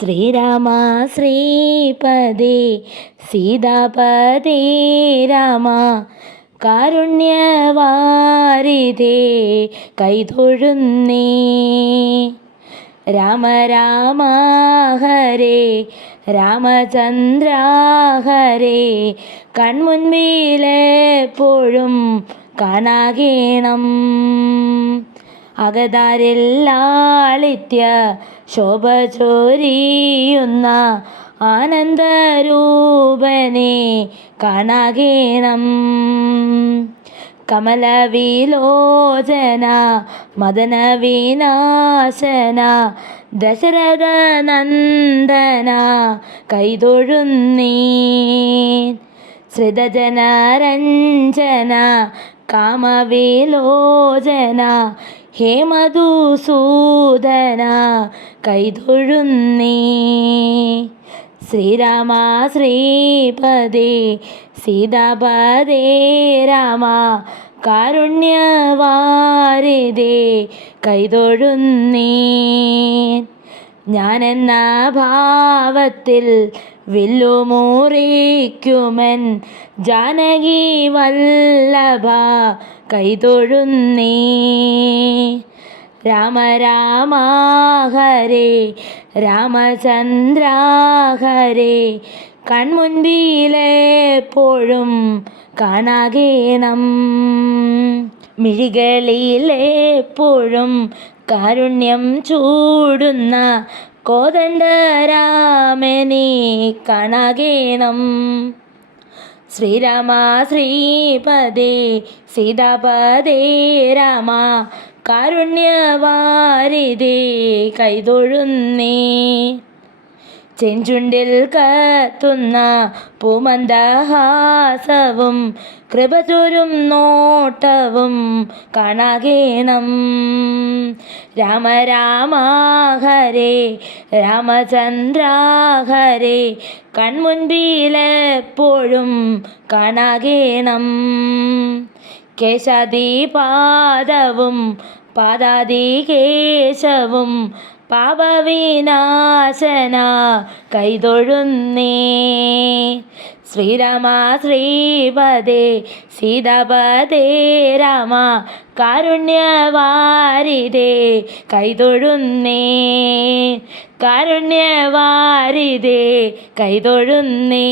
ശ്രീരാമ ശ്രീപദേ സീതാപദേ രാമ കാരുണ്യവാരിധേ കൈതൊഴുന്നേ. രാമ രാമ ഹരേ രാമചന്ദ്ര ഹരേ കൺമുൻപിലെപ്പോഴും കാണാകേണം. അകതാരിൽ ലാളിത്യ ശോഭ ചൊരിയുന്ന ആനന്ദരൂപനെ കാണാകേണം. കമലവിലോചന മദനവിനാശന ദശരഥ നന്ദന കൈതൊഴുന്നേ. ശ്രിതജനരഞ്ജന കാമവിലോചന ഹേ മധുസൂദന കൈതൊഴുന്നേ. ശ്രീരാമ ശ്രീപദേ സീതാപദേ രാമ കാരുണ്യവാരിധേ കൈതൊഴുന്നേ. ഞാനെന്ന ഭാവത്തിൽ വില്ലുമുറിക്കുമൻ ജാനകി വല്ലഭ കൈതൊഴുന്നേ. രാമ രാമ ഹരേ രാമചന്ദ്ര ഹരേ കൺമുൻപിലെപ്പോഴും കാണാകേണം. മിഴികളിലെപ്പോഴും കാരുണ്യം ചൂടുന്ന കോദണ്ഡരാമനെ കാണാകേണം. ശ്രീരാമ ശ്രീപദേ സീതാപദേ രാമ കാരുണ്യവാരിധേ കൈതൊഴുന്നേ. ചെഞ്ചുണ്ടിൽ കത്തുന്ന പൂമന്ദഹാസവും കൃപചൊരും നോട്ടവും കാണാകേണം. രാമ രാമ ഹരേ രാമചന്ദ്ര ഹരേ കൺമുൻപിലെപ്പോഴും കാണാകേണം. കേശാദിപാദവും പാദാദികേശവും പാപവിനാശന കൈതൊഴുന്നേ. ശ്രീരാമ ശ്രീപദേ സീതാപദേ രാമ കാരുണ്യവാരിധേ കൈതൊഴുന്നേ. കാരുണ്യവാരിധേ കൈതൊഴുന്നേ.